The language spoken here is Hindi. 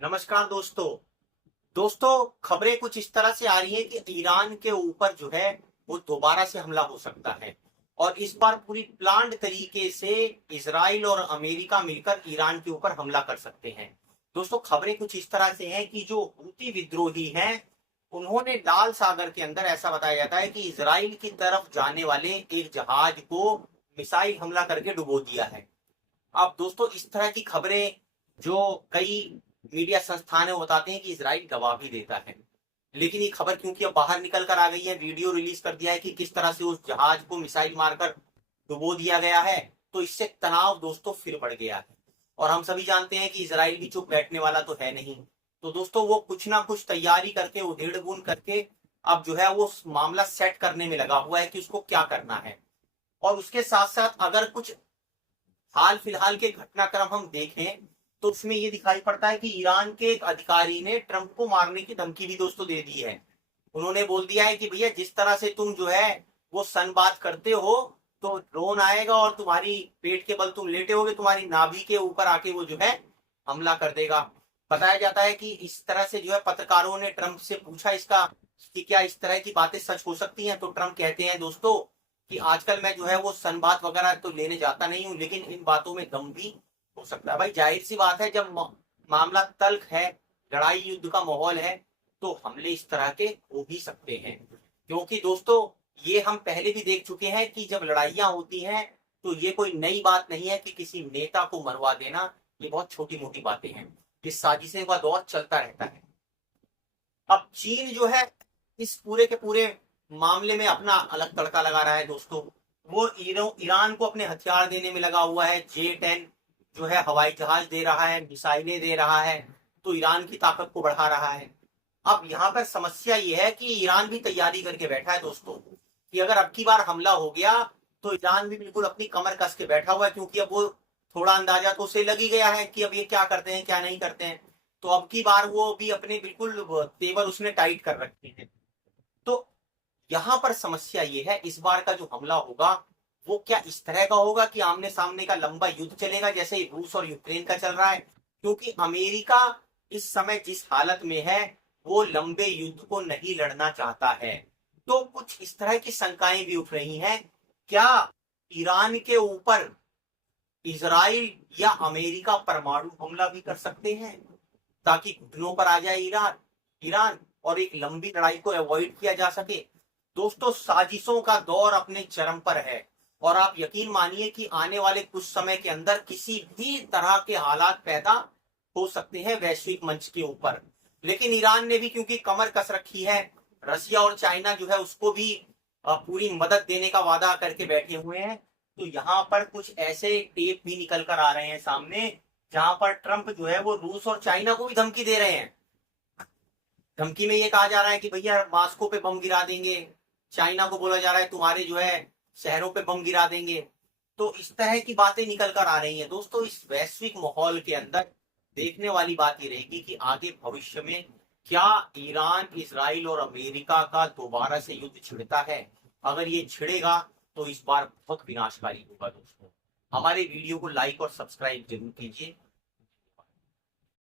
नमस्कार दोस्तों खबरें कुछ इस तरह से आ रही है कि ईरान के ऊपर जो है वो दोबारा से हमला हो सकता है। और इस बार पूरी प्लान्ड तरीके से इजराइल और अमेरिका मिलकर ईरान के ऊपर हमला कर सकते हैं। दोस्तों खबरें कुछ इस तरह से हैं कि जो हूती विद्रोही हैं उन्होंने लाल सागर के अंदर, ऐसा बताया जाता है कि इजराइल की तरफ जाने वाले एक जहाज को मिसाइल हमला करके डुबो दिया है। अब दोस्तों इस तरह की खबरें जो कई मीडिया संस्थान है वो बताते हैं कि इजराइल गवाह भी देता है, लेकिन ये खबर क्योंकि अब बाहर निकल कर आ गई है, वीडियो रिलीज कर दिया है कि किस तरह से उस जहाज को मिसाइल मारकर डुबो दिया गया है, तो इससे तनाव दोस्तों फिर बढ़ गया है। और हम सभी जानते हैं कि इजराइल भी चुप बैठने वाला तो है नहीं। तो दोस्तों वो कुछ ना कुछ तैयारी करके, उधेड़ बुन करके अब जो है वो मामला सेट करने में लगा हुआ है कि उसको क्या करना है। और उसके साथ साथ अगर कुछ हाल फिलहाल के घटनाक्रम हम देखें तो उसमें ये दिखाई पड़ता है कि ईरान के एक अधिकारी ने ट्रंप को मारने की धमकी भी दोस्तों दे दी है। उन्होंने बोल दिया है कि भैया जिस तरह से तुम जो है वो सनबात करते हो तो ड्रोन आएगा और तुम्हारी पेट के बल तुम लेटे होगे, तुम्हारी नाभि के ऊपर आके वो जो है हमला कर देगा। बताया जाता है कि इस तरह से जो है पत्रकारों ने ट्रंप से पूछा इसका कि क्या इस तरह की बातें सच हो सकती हैं, तो ट्रंप कहते हैं दोस्तों कि आजकल मैं जो है वो सनबात वगैरह तो लेने जाता नहीं हूँ, लेकिन इन बातों में दम भी हो सकता है। भाई जाहिर सी बात है, जब मामला तल्ख है, लड़ाई युद्ध का माहौल है, तो हमले इस तरह के हो भी सकते हैं। क्योंकि दोस्तों ये हम पहले भी देख चुके हैं कि जब लड़ाइयां होती हैं तो ये कोई नई बात नहीं है कि किसी नेता को मरवा देना, ये बहुत छोटी मोटी बातें हैं। इस साजिशें का दौर चलता रहता है। अब चीन जो है इस पूरे के पूरे मामले में अपना अलग तड़का लगा रहा है दोस्तों। वो ईरान को अपने हथियार देने में लगा हुआ है। J-10 जो है हवाई जहाज दे रहा है, मिसाइलें दे रहा है, तो ईरान की ताकत को बढ़ा रहा है। अब यहाँ पर समस्या ये है कि ईरान भी तैयारी करके बैठा है दोस्तों कि अगर अब की बार हमला हो गया तो ईरान भी बिल्कुल अपनी कमर कस के बैठा हुआ है, क्योंकि अब वो थोड़ा अंदाजा तो उसे लग ही गया है कि अब ये क्या करते हैं क्या नहीं करते हैं। तो अब की बार वो भी अपने बिल्कुल तेवर उसने टाइट कर रखे हैं। तो यहां पर समस्या ये है, इस बार का जो हमला होगा वो क्या इस तरह का होगा कि आमने सामने का लंबा युद्ध चलेगा जैसे रूस और यूक्रेन का चल रहा है। क्योंकि अमेरिका इस समय जिस हालत में है वो लंबे युद्ध को नहीं लड़ना चाहता है। तो कुछ इस तरह की शंकाएं भी उठ रही हैं, क्या ईरान के ऊपर इजराइल या अमेरिका परमाणु हमला भी कर सकते हैं ताकि घुटनों पर आ जाए ईरान ईरान और एक लंबी लड़ाई को अवॉइड किया जा सके। दोस्तों साजिशों का दौर अपने चरम पर है और आप यकीन मानिए कि आने वाले कुछ समय के अंदर किसी भी तरह के हालात पैदा हो सकते हैं वैश्विक मंच के ऊपर। लेकिन ईरान ने भी क्योंकि कमर कस रखी है, रसिया और चाइना जो है उसको भी पूरी मदद देने का वादा करके बैठे हुए हैं। तो यहाँ पर कुछ ऐसे टेप भी निकल कर आ रहे हैं सामने जहां पर ट्रंप जो है वो रूस और चाइना को भी धमकी दे रहे हैं। धमकी में ये कहा जा रहा है कि भैया मास्को पे बम गिरा देंगे, चाइना को बोला जा रहा है तुम्हारे जो है शहरों पे बम गिरा देंगे। तो इस तरह की बातें निकल कर आ रही हैं दोस्तों। इस वैश्विक माहौल के अंदर देखने वाली बात ये रहेगी कि आगे भविष्य में क्या ईरान, इजराइल और अमेरिका का दोबारा से युद्ध छिड़ता है। अगर ये छिड़ेगा तो इस बार बहुत विनाशकारी होगा दोस्तों। हमारे वीडियो को लाइक और सब्सक्राइब जरूर कीजिए।